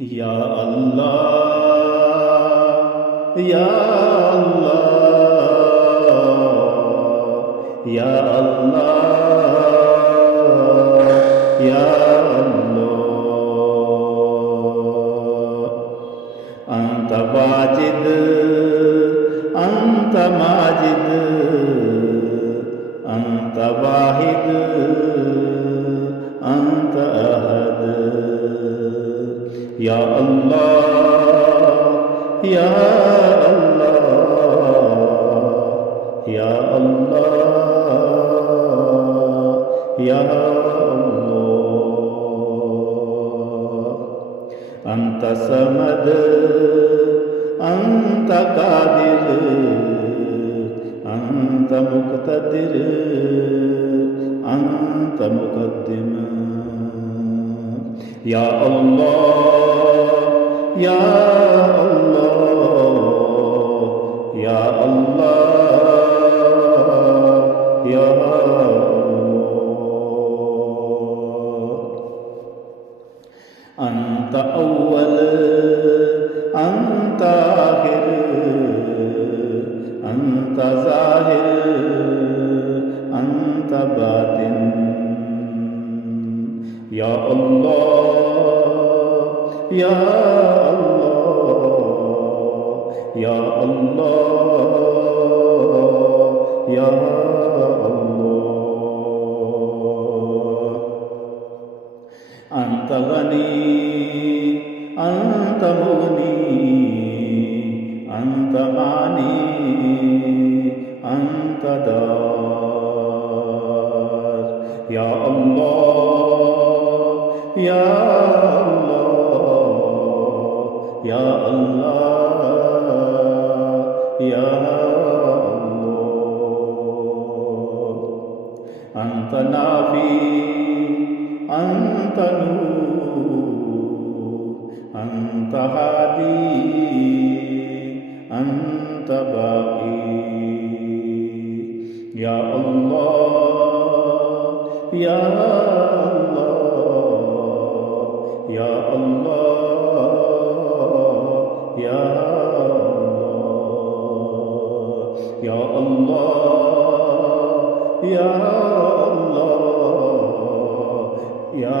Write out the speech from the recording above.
या अल्लाह या अल्लाह या अल्लाह या अल्लाह अंत वाजिद अंत माजिद अंत वाहिद अंत अहद या अल्लाह या अल्लाह या अल्लाह या अल्लाह अंत समद अंत कादिर अंत मुक़्तदिर अंत मुक़द्दिम या अल्लाह या अल्लाह या अल्लाह या अल्लाह अंत अव्वल अंत आखिर अंत ज़ाहिर अंत बातिन या अल्लाह या अल्लाह या अल्लाह या अल्लाह अंत गनी अंत मुगनी अंत मानी अंत दार या अल्लाह या अल्लाह या अल्लाह या अल्लाह अंत नाफी अंत नूर अंत हादी अंत बाकी या अल्लाह या अल्लाह या अल्लाह या अल्लाह या अल्लाह या अल्लाह या